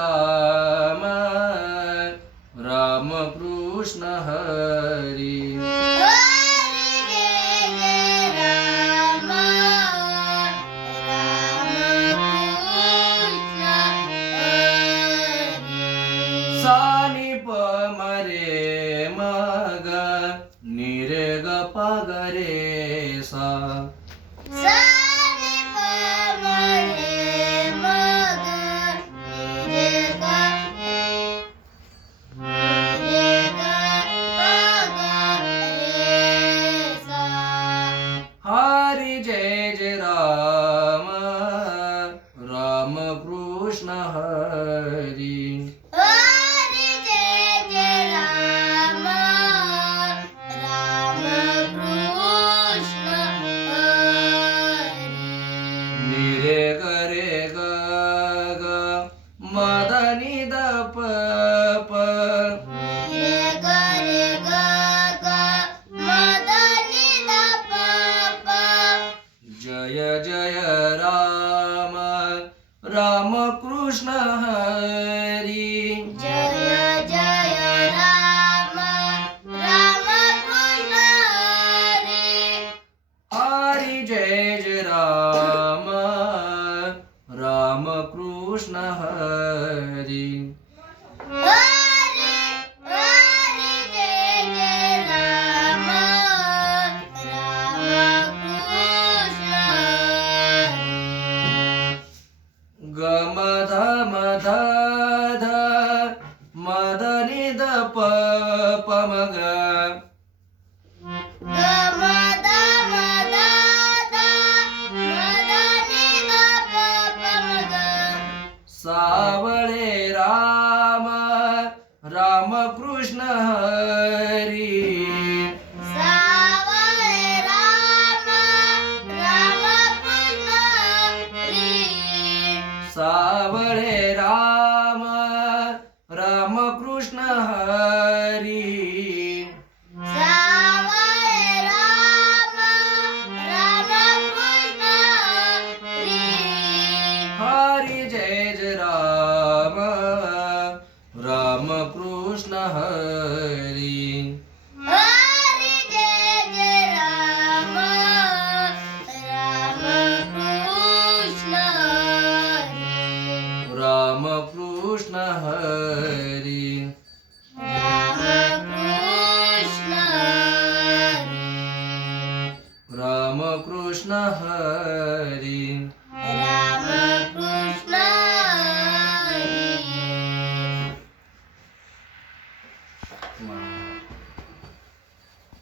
राम राम कृष्ण हरी सानी प मरे मग निरे ग प ग रे सा हरी जय जय राम राम कृष्ण हरी निरे ग रे ग ग मदनी द प प जय जय राम राम कृष्ण हरी जय जय राम राम कृष्ण हरी हरी जय जय राम राम कृष्ण हरी हरी हरी जय जय राम राम कृष्ण ग मध मध ध मदनी द प प म ग सावळे राम राम कृष्ण हरी सावळे राम राम कृष्ण हरी सावळे राम राम कृष्ण हरी सावळे राम राम कृष्ण हरी हरी जय जय राम राम कृष्ण हरी हरी जय जय राम राम कृष्ण हरी राम कृष्ण हरी राम कृष्ण हरी राम कृष्ण हरी राम कृष्ण हरी मा